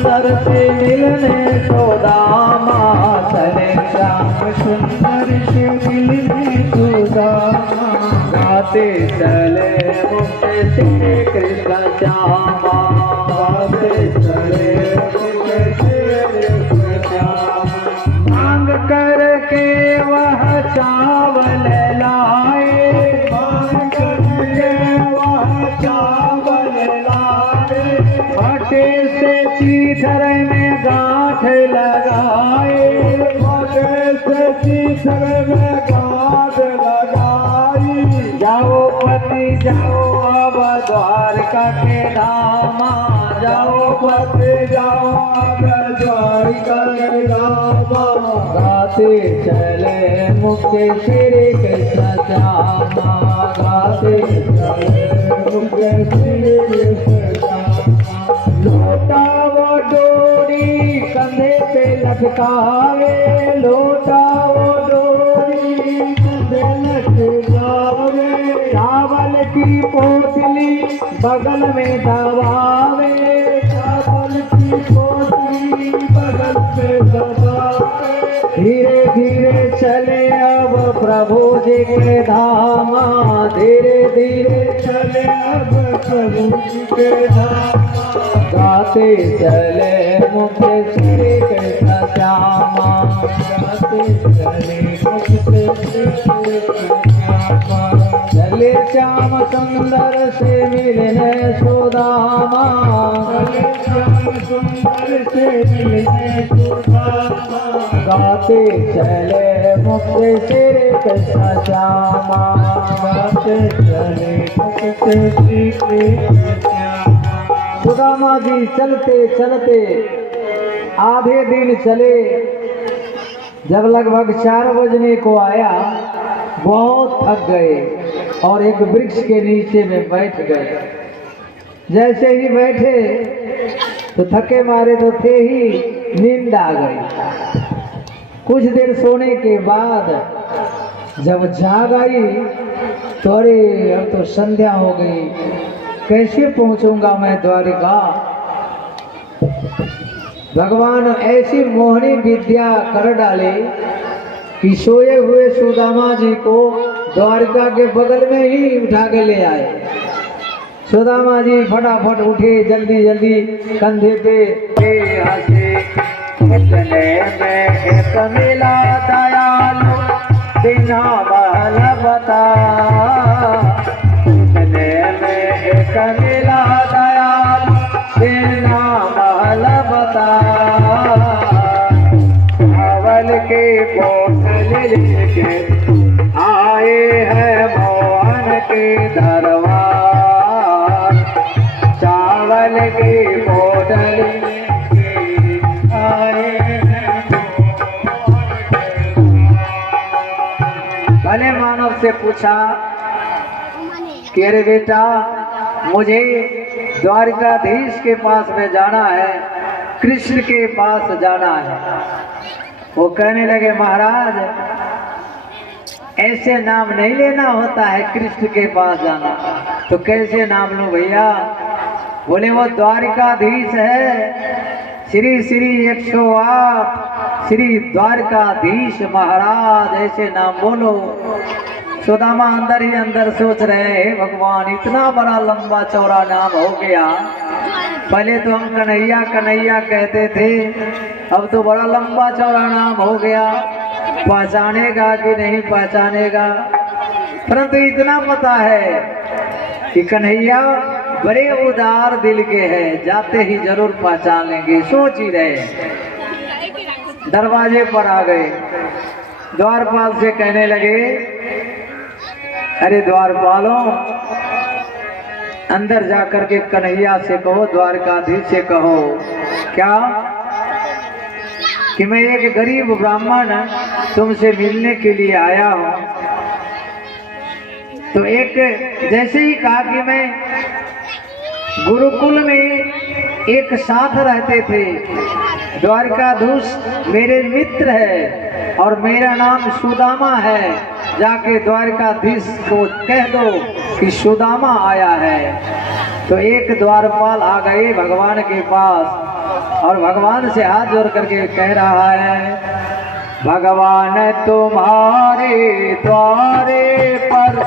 सुंदर से मिलने सुदामा, चले श्याम सुंदर से मिलने सुदामा, गाते चले मुझसे श्री कृष्ण श्यामा, गाते चले मुझसे श्री कृष्ण श्यामा। मांग करके वह चावल लाए, मांग करके वह चावल लाए, भट्टे से चीथर में गांठ लगाए, भट्टे से चीथर में गांठ लगाई। जाओ पति जाओ अब द्वारका के धामा, जाओ पति जाओ अब द्वारका के धामा, गाते चले मुझसे श्री कृष्ण श्यामा, गाते चले मुझसे श्री कृष्ण श्यामा। लोटा वो डोरी कंधे पे लटकावे, लोटा वो डोरी कंधे लटकावे, चावल की पोटली बगल में दबावे, चावल की पोटली बगल में दबावे। धीरे धीरे चले अब प्रभु जी के धामा, धीरे धीरे चले अब प्रभु जी के धामा, गाते चले मुझसे श्री कृष्ण श्यामा, गाते चले मुझसे श्री कृष्ण श्यामा। चले श्याम सुंदर से मिलने सुदामा, चले श्याम सुंदर से मिलने सुदामा, गाते चले मुझसे श्री कृष्ण श्यामा, गाते चले मुझसे श्री कृष्ण श्यामा। सुदामा जी चलते चलते आधे दिन चले, जब लगभग 4 बजने को आया, बहुत थक गए और एक वृक्ष के नीचे में बैठ गए। जैसे ही बैठे तो थके मारे तो थे ही, नींद आ गई। कुछ देर सोने के बाद जब जाग आई तो अरे अब तो संध्या हो गई, कैसे पहुंचूंगा मैं द्वारिका। भगवान ऐसी मोहनी विद्या कर डाले कि सोए हुए सुदामा जी को द्वारिका के बगल में ही उठा के ले आए। सुदामा जी फटाफट उठे, जल्दी जल्दी कंधे पे हंसे। इतने में एक मिला दयालु बिना महल बता, इतने में एक मिला दयालु बिना महल बता, चावल के बोतल लेके आए हैं मोहन के दरबार, चावल की बोतल लेके आए हैं। भले मानव से पूछा कि अरे बेटा मुझे द्वारिकाधीश के पास में जाना है, कृष्ण के पास जाना है। वो कहने लगे महाराज ऐसे नाम नहीं लेना होता है, कृष्ण के पास जाना। तो कैसे नाम लूं भैया? बोले वो द्वारिकाधीश है, श्री श्री 108 श्री द्वारकाधीश महाराज, ऐसे नाम बोलो। सुदामा अंदर ही अंदर सोच रहे हैं भगवान इतना बड़ा लंबा चौड़ा नाम हो गया, पहले तो हम कन्हैया कन्हैया कहते थे, अब तो बड़ा लंबा चौड़ा नाम हो गया, पहचानेगा कि नहीं पहचानेगा। परंतु इतना पता है कि कन्हैया बड़े उदार दिल के हैं, जाते ही जरूर पहचान लेंगे, सोच ही रहे। दरवाजे पर आ गए, द्वारपाल से कहने लगे अरे द्वारपालों अंदर जाकर के कन्हैया से कहो, द्वारकाधीश से कहो क्या कि मैं एक गरीब ब्राह्मण तुमसे मिलने के लिए आया हूँ। तो एक जैसे ही कहा कि मैं गुरुकुल में एक साथ रहते थे, द्वारकाधीश मेरे मित्र है और मेरा नाम सुदामा है, जाके द्वारकाधीश को कह दो कि सुदामा आया है। तो एक द्वारपाल आ गए भगवान के पास और भगवान से हाथ जोड़ करके कह रहा है, भगवान तुम्हारे द्वारे पर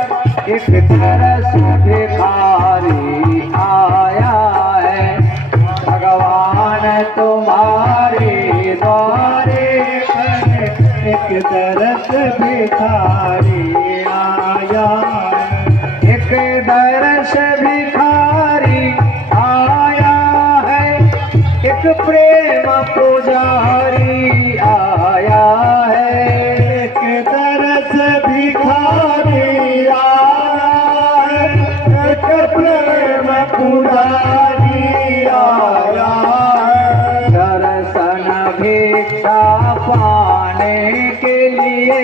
एक तरस भिखारी आया है। भगवान तुम्हारे द्वारे पर एक तरस भिखारी आया है। एक तरस भिखारी आया है, एक प्रेम पुजारी आया है। एक तरस भिखारी आया है, एक प्रेम पुजारी आया है। दर्शन भिक्षा पाने के लिए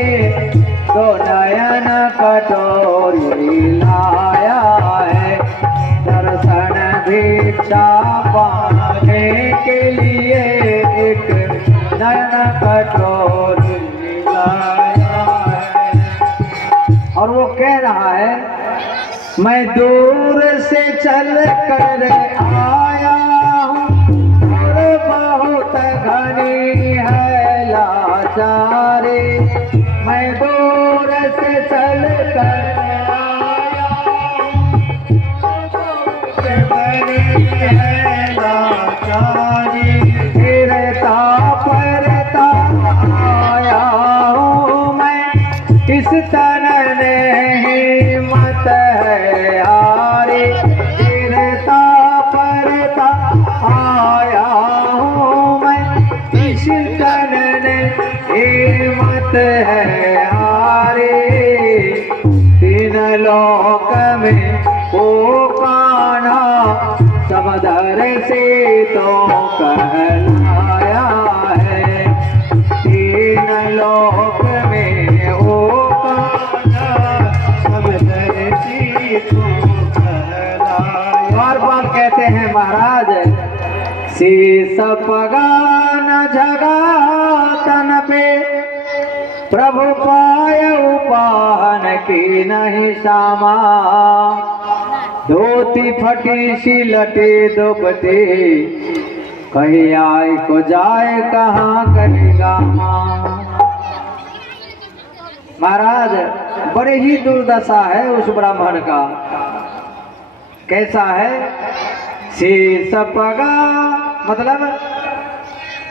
तो नयन कटोरी लाया है। दर्शन भिक्षा पाने के लिए एक नयन कटोरी लाया है। और वो कह रहा है, मैं दूर से चल कर आया हूँ और बहुत घनी है लाचारी। मैं दूर से चल कर आया है लाचारी। फिरता परता आया हूँ मैं, इस तन ने हिम्मत है हारी। फिरता परता आया हूँ मैं, इस तन ने हिम्मत है हारी। तीन लोक में ओ कान्हा समदर से तो कहलाया है। तीन लोक में ओ कान्हा समदर से तो कहलाया। बार बार कहते हैं महाराज, शीस पगान झगा तन पे प्रभु पाय उपाहन की नहीं सामा। धोती फटी सी लटे दुपटे, कहीं आए को जाए कहाँ करेगा माँ। महाराज बड़े ही दुर्दशा है उस ब्राह्मण का। कैसा है? शीस पगा मतलब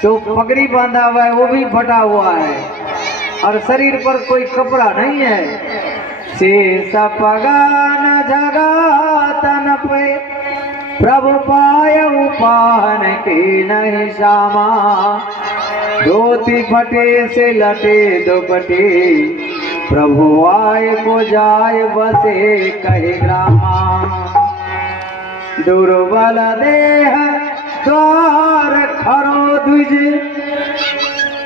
जो पगड़ी बांधा हुआ है वो भी फटा हुआ है और शरीर पर कोई कपड़ा नहीं है। शीस पगा न जगा तन पे प्रभु पाय उपाहन की नहीं श्यामा। धोती फटे से लटे दुपटे, प्रभु आए को जाए बसे कहे ग्रामा। दुर्बल देह द्वार खरो द्विज,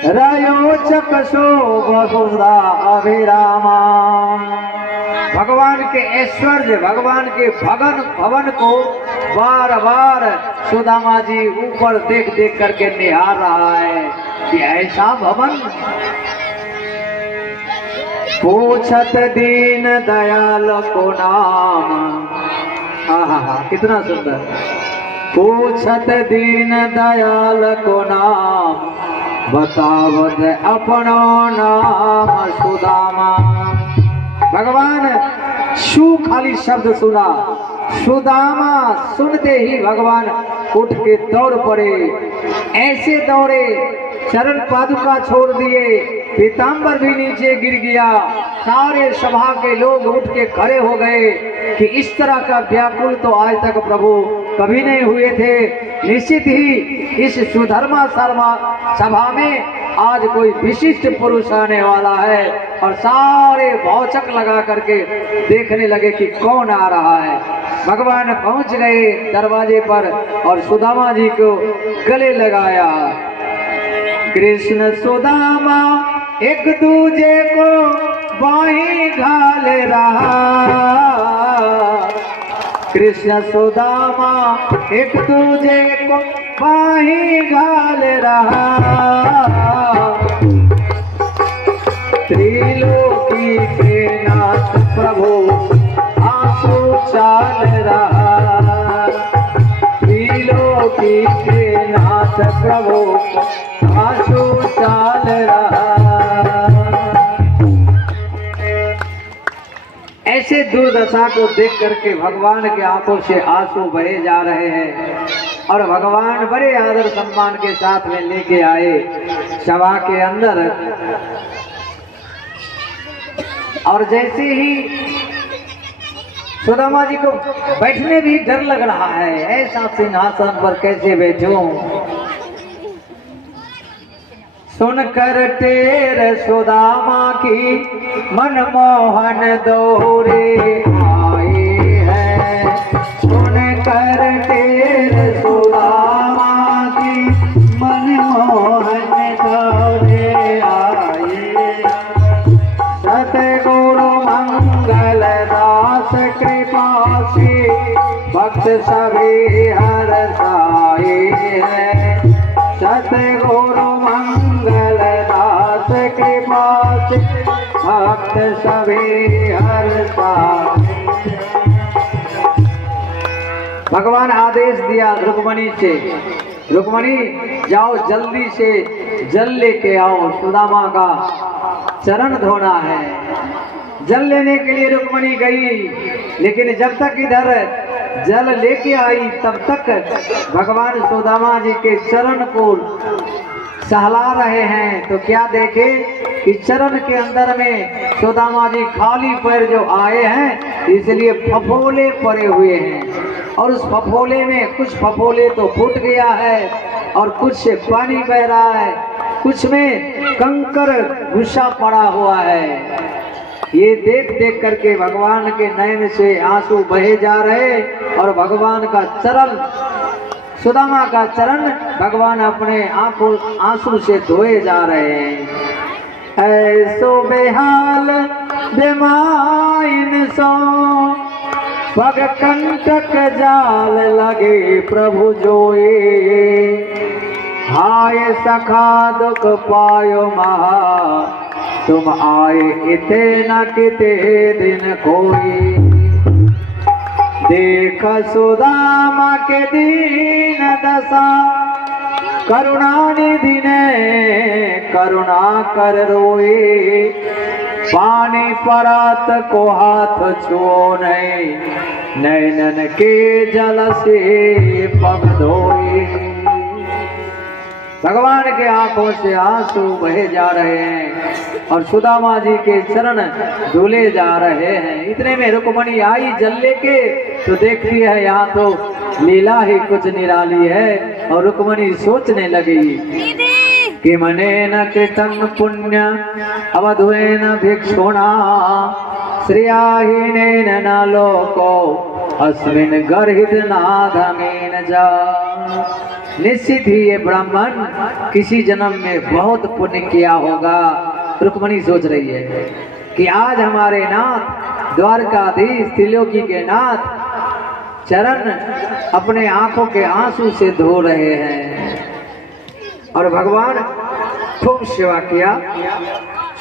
रयोचक शोभा अभिरामा। भगवान के ऐश्वर्य, भगवान के भवन को बार बार सुदामा जी ऊपर देख देख करके निहार रहा है कि ऐसा भवन। पूछत दीन दयाल को नाम, आहा कितना सुंदर। पूछत दीन दयाल को नाम, बतावत अपनो नाम सुदामा। भगवान शू खाली शब्द सुना, सुदामा सुनते ही भगवान उठ के दौड़ पड़े। ऐसे दौड़े चरण पादुका छोड़ दिए, पीताम्बर भी नीचे गिर गया। सारे सभा के लोग उठ के खड़े हो गए कि इस तरह का व्याकुल तो आज तक प्रभु कभी नहीं हुए थे। निश्चित ही इस सुधर्मा सभा में आज कोई विशिष्ट पुरुष आने वाला है। और सारे भौचक लगा करके देखने लगे कि कौन आ रहा है। भगवान पहुंच गए दरवाजे पर और सुदामा जी को गले लगाया। कृष्ण सुदामा एक दूजे को बाहीं घाल रहा। कृष्ण सुदामा एक दूजे को बाहीं घाल रहा। त्रिलोकी के नाथ प्रभु आंसू चाल रहा। गोपी के नाथ प्रभु आंसू चाल रहा। ऐसे दुर्दशा को देख करके भगवान के आंखों से आंसू बहे जा रहे हैं और भगवान बड़े आदर सम्मान के साथ में लेके आए सभा के अंदर। और जैसे ही सुदामा जी को बैठने भी डर लग रहा है, ऐसा सिंहासन पर कैसे बैठूं। सुनकर टेर सुदामा की मनमोहन दौरे आए हैं। सुनकर टेर सुदामा की मनमोहन दौरे आए। सतगुरु मंगल दास कृपा से भक्त सभी हर्षाए हैं। सतगुरु मंगल दास कृपा से भक्त सभी हर्षाए। भगवान आदेश दिया रुक्मणी से, रुक्मणी जाओ जल्दी से जल लेके आओ, सुदामा का चरण धोना है। जल लेने के लिए रुक्मणी गई, लेकिन जब तक इधर जल लेके आई तब तक भगवान सुदामा जी के चरण को सहला रहे हैं। तो क्या देखे कि चरण के अंदर में सुदामा जी खाली पैर जो आए हैं, इसलिए फफोले पड़े हुए हैं। और उस फफोले में कुछ फफोले तो फूट गया है और कुछ से पानी बह रहा है, कुछ में कंकर भूसा पड़ा हुआ है। ये देख देख करके भगवान के नयन से आंसू बहे जा रहे और भगवान का चरण, सुदामा का चरण भगवान अपने आंखों आंसू से धोए जा रहे हैं। ऐसो बेहाल बेमाइन सो पग कंटक जाल लगे प्रभु जोए। हाय सखा दुख पायो महा तुम आए इते न किते दिन कोई। देख सुदामा के दीन दशा करुणा निधि ने करुणा कर रोए। पानी परात को हाथ छुओ नहीं, नैनन के जल से पग धोए। भगवान के आंखों से आंसू बहे जा रहे हैं और सुदामा जी के चरण धुले जा रहे हैं। इतने में रुक्मणी आई जल लेके, तो देखती है यहाँ तो लीला ही कुछ निराली है। और रुक्मणी सोचने लगी कि मनेन कृतं पुण्य अवधुएन भिक्षुणा श्रेयाहीनेन न लोको अस्मिन् गर्हित नाधमेन जा। निश्चित ही ये ब्राह्मण किसी जन्म में बहुत पुण्य किया होगा। रुक्मणी सोच रही है कि आज हमारे नाथ द्वारकाधीश त्रिलोकी के नाथ चरण अपने आंखों के आंसू से धो रहे हैं। और भगवान खूब सेवा किया,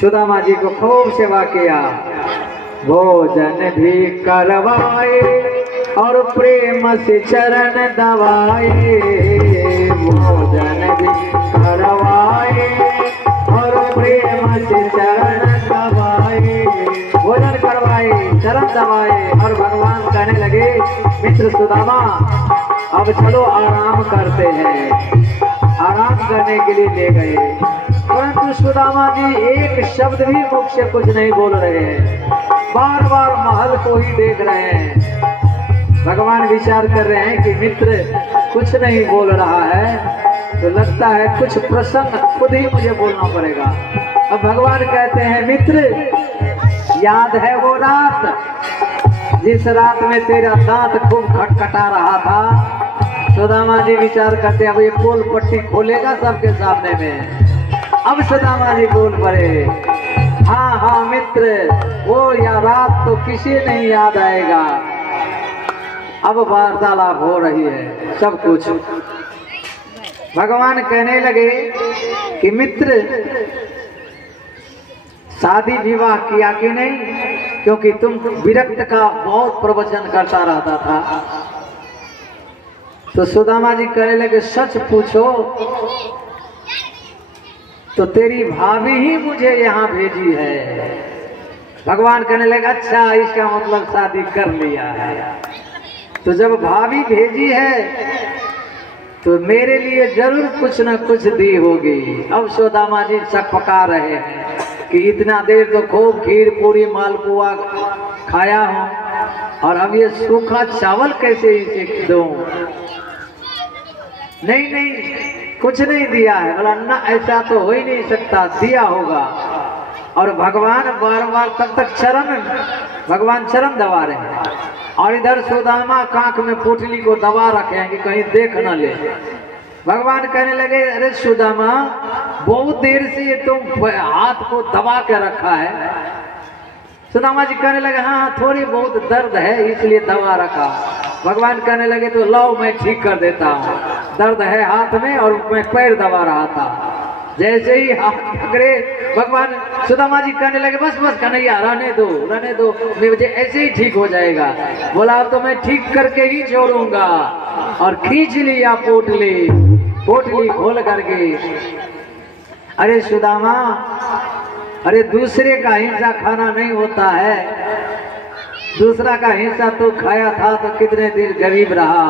सुदामा जी को खूब सेवा किया। भोजन भी करवाए और प्रेम से चरण दबाए। भोजन भी करवाए और प्रेम से चरण दबाए। भोजन करवाए, चरण दबाए और भगवान कहने लगे, मित्र सुदामा अब चलो आराम करते हैं। आराम करने के लिए ले गए, परंतु सुदामा जी एक शब्द भी मुख से कुछ नहीं बोल रहे हैं, बार बार महल को ही देख रहे हैं। भगवान विचार कर रहे हैं कि मित्र कुछ नहीं बोल रहा है, तो लगता है कुछ प्रसंग खुद ही मुझे बोलना पड़ेगा। अब भगवान कहते हैं, मित्र याद है वो रात जिस रात में तेरा दांत खूब खटखटा रहा था। सुदामा जी विचार करते, अब ये पोल पट्टी खोलेगा सबके सामने में। अब सुदामा जी बोल पड़े, हाँ हाँ मित्र, वो या रात तो किसी नहीं याद आएगा। अब वार्तालाप हो रही है सब कुछ। भगवान कहने लगे कि मित्र शादी विवाह किया कि नहीं, क्योंकि तुम विरक्त का बहुत प्रवचन करता रहता था। तो सुदामा जी कहने लगे सच पूछो तो तेरी भाभी ही मुझे यहाँ भेजी है। भगवान कहने लगे अच्छा इसका मतलब शादी कर लिया है। तो जब भाभी भेजी है तो मेरे लिए जरूर कुछ न कुछ दी होगी। अब सुदामा जी सकपका रहे हैं कि इतना देर तो खूब खीर पूरी मालपुआ खाया हूँ और अब ये सूखा चावल कैसे इसे दूं। नहीं नहीं कुछ नहीं दिया है। बोला ना ऐसा तो हो ही नहीं सकता, दिया होगा। और भगवान बार बार तब तक भगवान चरण दबा रहे हैं और इधर सुदामा कांख में पोटली को दबा रखे हैं कि कहीं देख न ले। भगवान कहने लगे अरे सुदामा बहुत देर से ये तुम हाथ को दबा के रखा है। सुदामा जी कहने लगे हाँ थोड़ी बहुत दर्द है इसलिए दबा रखा। भगवान कहने लगे तो लाओ मैं ठीक कर देता हूँ, दर्द है हाथ में और मैं पैर दबा रहा था। जैसे ही हाथ पकड़े भगवान सुदामा जी कहने लगे बस बस कन्हैया रहने दो मुझे ऐसे ही ठीक हो जाएगा। बोला अब तो मैं ठीक करके ही छोड़ूंगा। और खींच लिया पोटली खोल करके। अरे सुदामा अरे दूसरे का हिस्सा खाना नहीं होता है, दूसरा का हिस्सा तो खाया था तो कितने दिन गरीब रहा।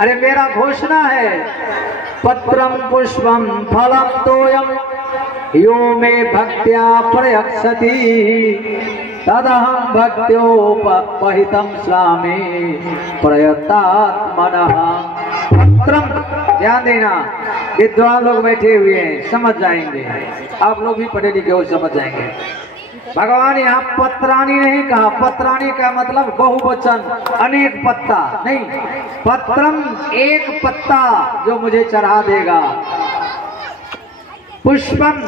अरे मेरा घोषणा है पत्रम पुष्पम फलम तोयम यो मे भक्त्या प्रयक्षति तदहं भक्त्योपहितं स्वामी प्रयतात्मनः। पत्रम ध्यान देना, विद्वान लोग बैठे हुए हैं समझ जाएंगे, आप लोग भी पढ़े लिखे हो समझ जाएंगे। भगवान यहाँ पत्राणी नहीं कहा, पत्राणी का मतलब बहुवचन अनेक पत्ता नहीं, पत्रम एक पत्ता जो मुझे चढ़ा देगा। पुष्पम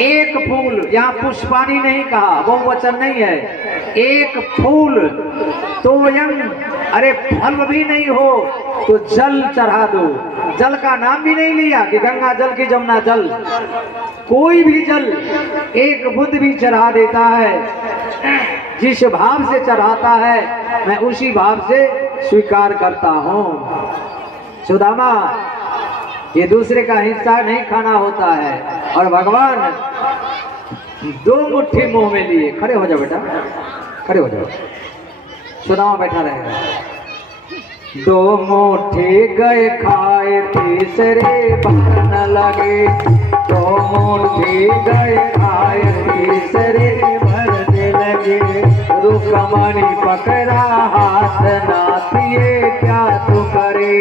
एक फूल, यहाँ पुष्पाणी नहीं कहा, बहुवचन नहीं है, एक फूल। तोयम अरे फल भी नहीं हो तो जल चढ़ा दो। जल का नाम भी नहीं लिया कि गंगा जल की जमुना जल, कोई भी जल एक बुद्ध भी चढ़ा देता है। जिस भाव से चढ़ाता है मैं उसी भाव से स्वीकार करता हूँ। सुदामा ये दूसरे का हिस्सा नहीं खाना होता है। और भगवान दो मुट्ठी मुंह में लिए, खड़े हो जाओ बेटा, खड़े हो जाओ। सुदामा बैठा रहेगा। दो मुट्ठी गए खाए तीसरे बार न लगे, दो मुट्ठी गए खाए तीसरे भरने लगे। रुकमणी पकड़ा हाथ नाथिए क्या तू करे।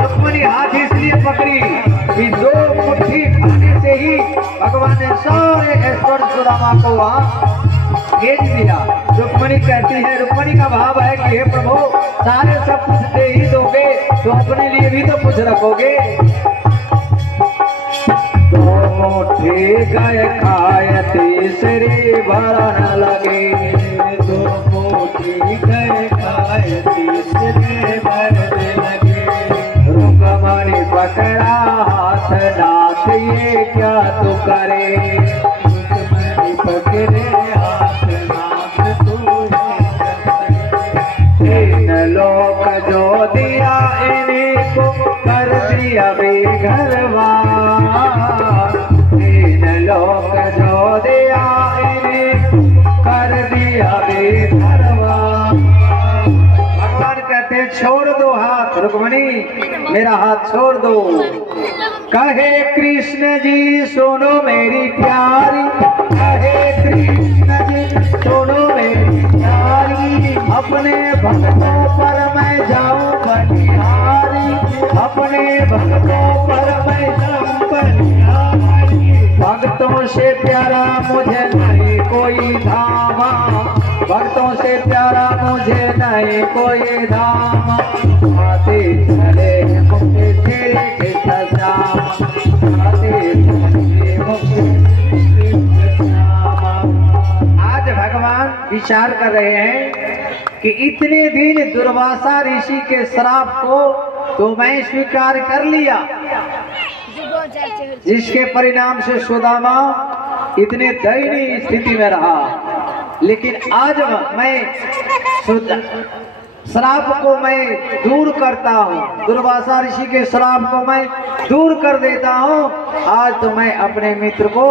रुकमणी हाथ इसलिए पकड़ी कि दो मुट्ठी खाने से ही भगवान ने सारे ऐश्वर्य सुदामा को वहां भेज दिया। रुक्मणी कहती है, रुक्मणी का भाव है कि हे प्रभु सारे सब कुछ दे ही दोगे तो अपने लिए भी तो कुछ रखोगे। दो मुट्ठी गए खाए तीसरी भरने लगे, दो मुट्ठी गए खाए तीसरे भरने लगे। रुक्मणी पकड़ा हाथ नाथ ये क्या तू करे। रुक्मणी पकड़े लोक जो दिया इन्हीं को कर दिया बेघरवा। तीन लोक जो दिया इन्हीं कर दिया बेघरवा। भगवान कहते छोड़ दो हाथ, रुक्मणी मेरा हाथ छोड़ दो। कहे कृष्ण जी सुनो मेरी प्यारी, कहे कृष्ण जी सुनो मेरी प्यारी। अपने भक्तों पर मैं जाऊं बलिहारी, अपने भक्तों पर मैं जाऊं बलिहारी। भक्तों से प्यारा मुझे नहीं कोई धामा, भक्तों से प्यारा मुझे नहीं कोई धामा। आते चले मुझे तेरे के सजामा, आते चले मुझे आज भगवान विचार कर रहे हैं कि इतने दिन दुर्वासा ऋषि के श्राप को तो मैं स्वीकार कर लिया, जिसके परिणाम से सुदामा इतने दयनीय स्थिति में रहा। लेकिन आज मैं श्राप को मैं दूर करता हूँ, दुर्वासा ऋषि के श्राप को मैं दूर कर देता हूँ। आज तो मैं अपने मित्र को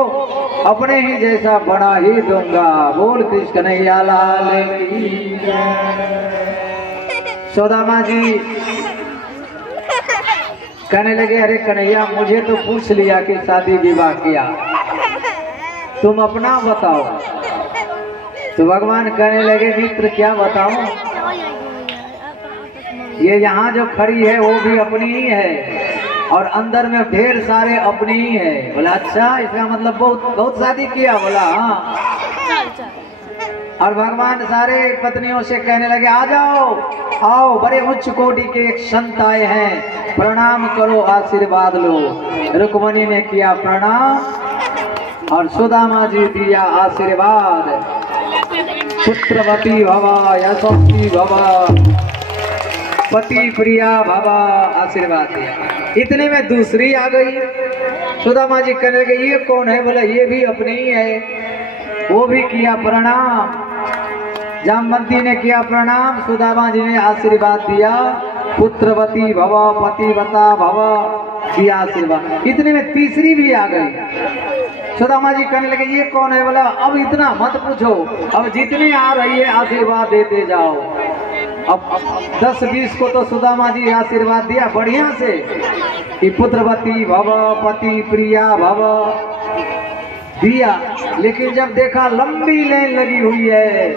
अपने ही जैसा बड़ा ही दूंगा। बोल कृष्ण कन्हैया लाल की जय। सुदामा जी कहने लगे, अरे कन्हैया मुझे तो पूछ लिया कि शादी विवाह किया, तुम अपना बताओ। तो भगवान कहने लगे, मित्र क्या बताऊं, ये यहाँ जो खड़ी है वो भी अपनी ही है और अंदर में ढेर सारे अपनी ही है। बोला अच्छा, इसका मतलब बहुत शादी किया। बोला हाँ। और भगवान सारे पत्नियों से कहने लगे, आ जाओ, आओ, बड़े उच्च कोटि के एक संत आए हैं, प्रणाम करो, आशीर्वाद लो। रुक्मणी ने किया प्रणाम और सुदामा जी दिया आशीर्वाद। पुत्रवती भव, यशस्वी भव, पति प्रिया भव, आशीर्वाद दिया। इतने में दूसरी आ गई। सुदामा जी कहने लगे, ये कौन है? बोला ये भी अपनी ही है। वो भी किया प्रणाम। जामवंती ने किया प्रणाम, सुदामा जी ने आशीर्वाद दिया। पुत्रवती भव, पतिवता भव, दिया आशीर्वाद। इतने में तीसरी भी आ गई। सुदामा जी कहने लगे, ये कौन है? बोला अब इतना मत पूछो, अब जितनी आ रही है आशीर्वाद देते जाओ। अब 10-20 को तो सुदामा जी आशीर्वाद दिया बढ़िया से कि पुत्रवती भव, पति प्रिया भव दिया। लेकिन जब देखा लंबी लाइन लगी हुई है,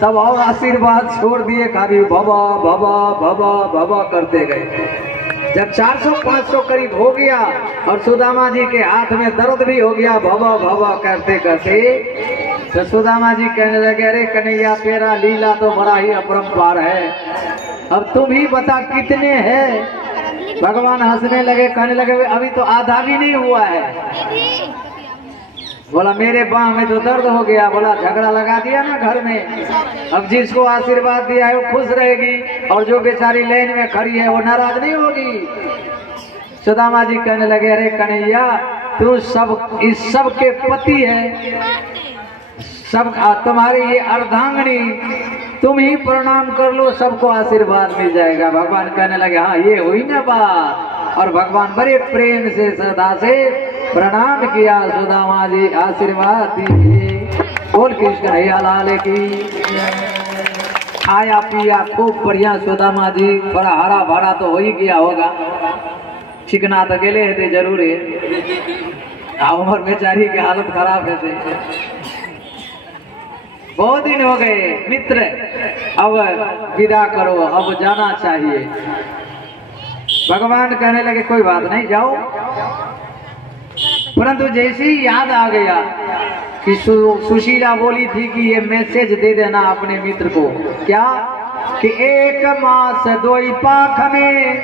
तब और आशीर्वाद छोड़ दिए, खाली भवा भवा भवा भवा करते गए। जब 400-500 करीब हो गया और सुदामा जी के हाथ में दर्द भी हो गया भवा भवा करते करते, तो सुदामा जी कहने लगे, अरे कन्हैया तेरा लीला तो बड़ा ही अपरंपार है, अब तुम ही बता कितने हैं। भगवान हंसने लगे, कहने लगे, अभी तो आधा भी नहीं हुआ है। बोला मेरे बाह में तो दर्द हो गया। बोला झगड़ा लगा दिया ना घर में, अब जिसको आशीर्वाद दिया है वो खुश रहेगी और जो बेचारी लाइन में खड़ी है वो नाराज नहीं होगी। सुदामा जी कहने लगे, अरे कन्हैया तू सब इस सब के पति है, सब तुम्हारी ये अर्धांगिनी, तुम ही प्रणाम कर लो, सबको आशीर्वाद मिल जाएगा। भगवान कहने लगे, हाँ ये हुई ना बात। और भगवान बड़े प्रेम से श्रद्धा से प्रणाम किया। सुदामा जी आशीर्वाद दिए। बोल कृष्ण कन्हैया लाल की। खाया पिया खूब बढ़िया। सुदामा जी थोड़ा हरा भरा तो हो ही गया होगा, चिकना तो गेले थे जरूर है। उमर बेचारी की हालत खराब है थे। बहुत दिन हो गए मित्र, अब विदा करो, अब जाना चाहिए। भगवान कहने लगे, कोई बात नहीं जाओ। परंतु जैसे ही याद आ गया कि सुशीला बोली थी कि ये मैसेज दे देना अपने मित्र को, क्या कि 1 मास 2 पाख में,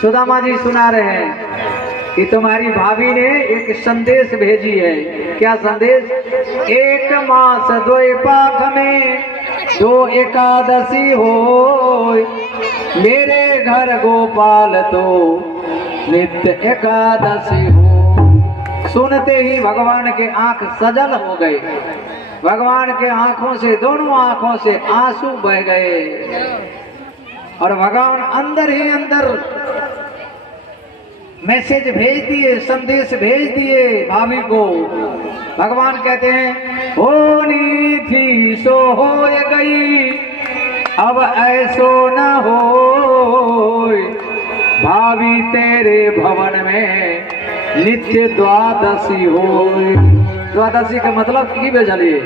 सुदामा जी सुना रहे हैं कि तुम्हारी भाभी ने एक संदेश भेजी है। क्या संदेश? 1 मास 2 पाख में 2 एकादशी हो, मेरे घर गोपाल तो नित्य एकादशी हो। सुनते ही भगवान के आंख सजल हो गए। भगवान के आंखों से, दोनों आंखों से आंसू बह गए और भगवान अंदर ही अंदर मैसेज भेज दिए, संदेश भेज दिए भाभी को। भगवान कहते हैं, होनी थी सो हो गई, अब ऐसो न हो, भाभी तेरे भवन में नित्य द्वादशी हो। द्वादशी के मतलब की बुझलिए?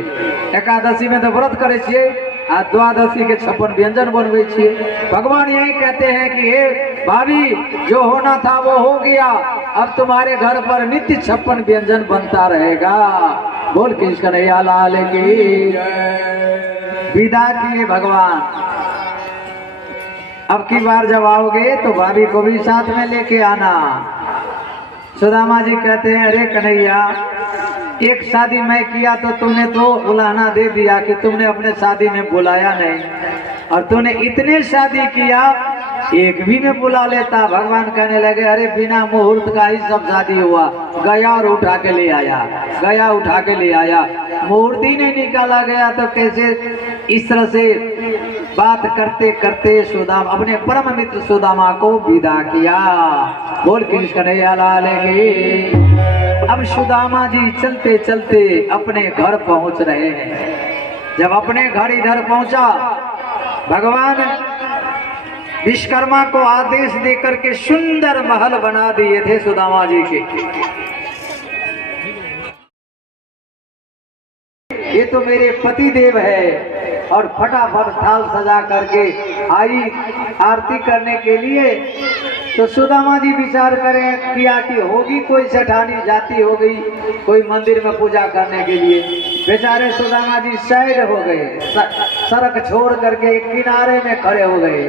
एकादशी में तो व्रत करे छिए आ द्वादशी के 56 व्यंजन बनवे छिए। भगवान यही कहते हैं कि हे भाभी, जो होना था वो हो गया, अब तुम्हारे घर पर नित्य 56 व्यंजन बनता रहेगा। बोल कृष्ण कन्हैया लाल की। विदा किए भगवान। अब की बार जब आओगे तो भाभी को भी साथ में लेके आना। सुदामा जी कहते हैं, अरे कन्हैया, एक शादी मैं किया तो तुमने तो बुलाना दे दिया कि तुमने अपने शादी में बुलाया नहीं, और तूने इतने शादी किया एक भी में बुला लेता। भगवान कहने लगे अरे बिना मुहूर्त का ही सब शादी हुआ, गया और उठा के ले आया, गया उठा के ले आया, मुहूर्त ही नहीं निकाला गया तो कैसे। इस तरह से बात करते करते सुदामा अपने परम मित्र सुदामा को विदा किया। बोल कृष्ण कन्हैया लाल की। अब सुदामा जी चलते चलते अपने घर पहुंच रहे हैं। जब अपने घर इधर पहुंचा, भगवान विश्वकर्मा को आदेश देकर के सुंदर महल बना दिए थे सुदामा जी के। ये तो मेरे पति देव है। और फटाफट थाल सजा करके आई आरती करने के लिए। तो सुदामा जी विचार करें किया कि होगी कोई सेठानी जाती हो गई कोई मंदिर में पूजा करने के लिए। बेचारे सुदामा जी साइड हो गए, सड़क छोड़ करके किनारे में खड़े हो गए।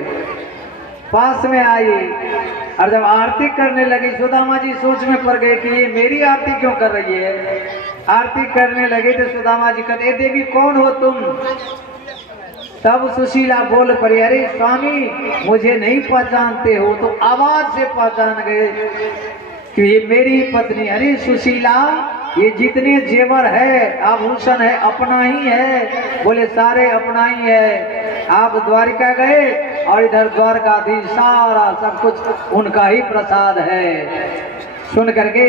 पास में आई और जब आरती करने लगी, सुदामा जी सोच में पड़ गए कि ये मेरी आरती क्यों कर रही है। आरती करने लगे तो सुदामा जी कहते देवी कौन हो तुम। तब सुशीला बोल पड़ी अरे स्वामी मुझे नहीं पहचानते हो। तो आवाज से पहचान गए कि ये मेरी पत्नी। अरे सुशीला ये जितने जेवर है आभूषण है अपना ही है। बोले सारे अपना ही है। आप द्वारिका गए और इधर द्वारकाधीश सारा सब कुछ उनका ही प्रसाद है। सुन करके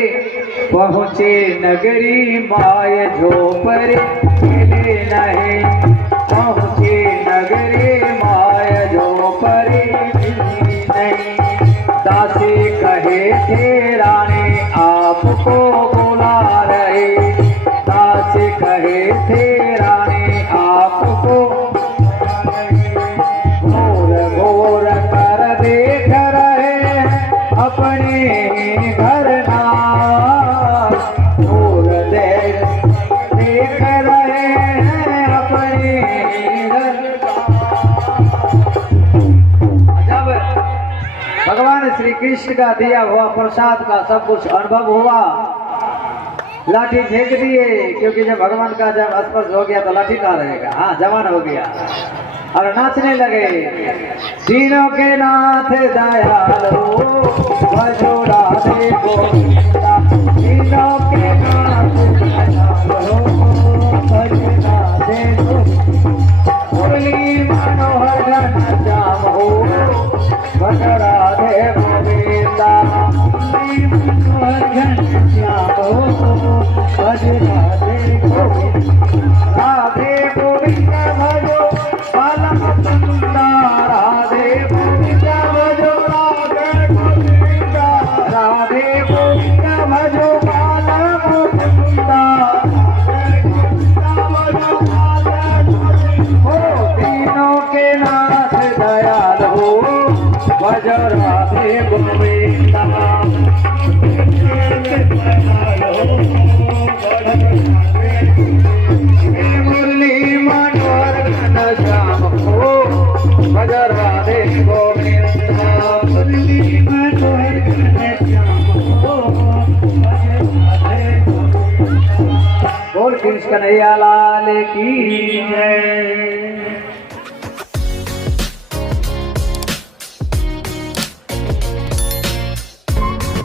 पहुँचे नगरी माय झोपड़ी मिले नहीं। पहुँचे नगरी माय झोपड़ी मिली नहीं। दासी कहे थे रानी आपको बुला रहे। दासी कहे थे रानी आपको घोर घोर कर देख रहे अपने घर ना। घोर देख रहे हैं अपने घर। जब भगवान श्री कृष्ण का दिया हुआ प्रसाद का सब कुछ अनुभव हुआ, लाठी फेंक दिए क्योंकि जब भगवान का जब स्पर्श हो गया तो लाठी का रहेगा। हाँ जवान हो गया और नाचने लगे। तीनों के नाथ दयालो भजो राधे गोविंदा। तीनों के नाथ दयालो भजो राधे गोविंदा। मुरली मनोहर घन श्याम हो भजो राधे गोविंदा। मुरली मनोहर घन श्याम हो भजो राधे गोविंदा। राधे गोविंदा भजो बाला मुकुंदा। राधे गोविंदा भजो राधे गोविंदा। राधे गोविंदा भजो बाला मुकुंदा। हो तीनों के नाथ दयाल हो भजो राधे गोविंदा। मुरली मनोहर घन श्याम हो भजो राधे गोविंदा। मुरली मनोहर घन श्याम हो भजो राधे गोविंदा। बोल कृष्ण कन्हैया लाल की जय।